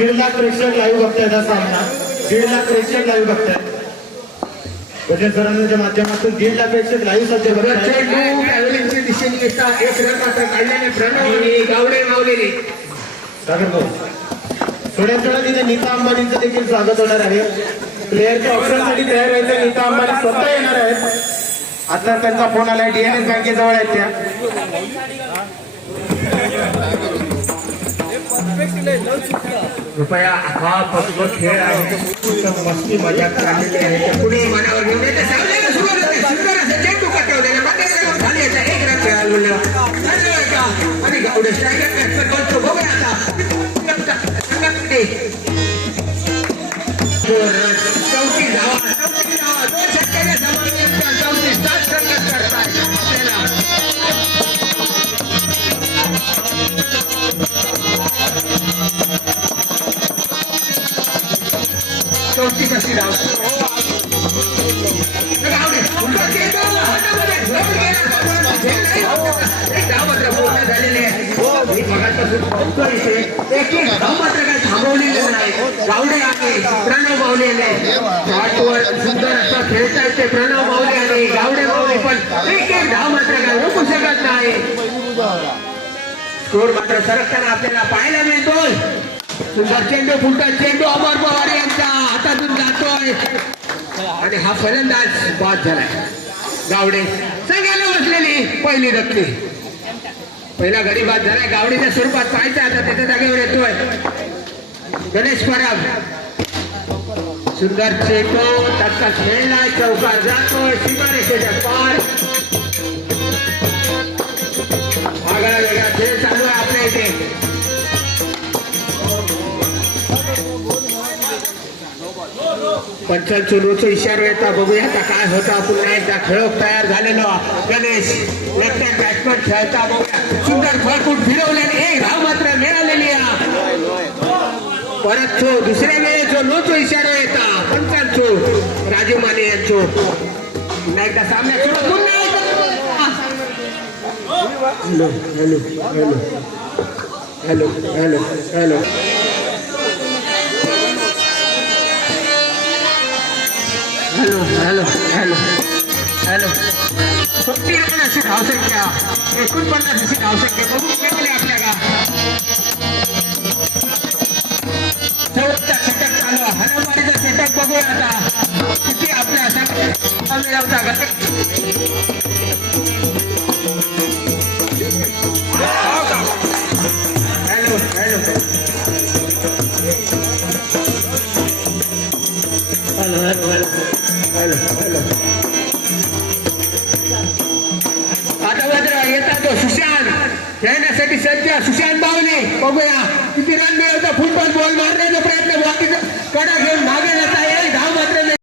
दीड लाख प्रेक्षक लाईव्ह बघतायत हा सामना. दीड लाख प्रेक्षक लाईव्ह बघतायत. भजन सरांच्या माध्यमातून दीड लाख प्रेक्षक लाईव्ह सध्या बघतायत. दिशेने एक रन मात्र काढल्याने प्रणव आणि गावडे मावलेले. सागर भाऊ थोड्याच वेळात तिथे नीता अंबानींचं देखील स्वागत होणार आहे. प्लेअरच्या ऑप्शनसाठी तयार व्हायचं नीता अंबानी स्वतः येणार आहेत. आता त्यांचा फोन आलाय डीएनएस बँकेजवळ आहेत त्या. कृपया हा फक्त खेळ आहे. मस्ती मजा चाललेली आहे कुणी मनावर घेऊन येते सामन्याला सुरुवात होते सुंदर असं चेंडू कटवलेला मात्र खाली याचा एक रन खेळायला धन्यवाद का? आणि गावडे स्ट्रायकर मात्र काही नाही गावडे आहे प्रणव सुंदर असं प्रणव आणि गावडे पण एक एक धाव मात्र काय रोखू शकत नाही स्कोर मात्र सरकताना आपल्याला पाहायला मिळतोय सुंदर चेंडू फुलटा चेंडू अमर पवार यांच्या हातातून आणि हा फलंदाज बाद झालाय. गावडे सगळ्याला बसलेली पहिली रक्ती पहिला गडी बाद झालाय. गावडीच्या स्वरूपात पाहायचा आता त्याच्या जागेवर येतोय. गणेश परब. सुंदर चेतो धक्का खेळलाय चौका जातोय सीमारेषेच्या पंचांचोलूचा इशारा येता बघूया आता काय होता. पुन्हा एकदा खेळ तयार झालेलो गणेश लेफ्ट हँड बॅट्समन खेळता बघूया. सुंदर फळकूट फिरवले एक धाव मात्र मिळालेली परत तो दुसऱ्या वेळेचो लोचो इशारा येता. पंचांचो राजीव माने यांचो. पुन्हा एकदा सामन्यात सुरू. पुन्हा hello hello hello. Hello hello hello. Hello hello hello hello सुट्टी आना शिकाव संख्या से क्या बहुत क्या बघू आप लगा चौथा षटक चालू हरमारीचा षटक बघूया आता किती आपल्या असा मिळवता घटक हॅलो हॅलो हॅलो हॅलो विद्यार्थी सज्ज सुशांत बावने बघूया किती रन मिळवता फुटबॉल बॉल मारण्याचा प्रयत्न बाकीचा कडा घेऊन मागे जाता येईल धाव मात्र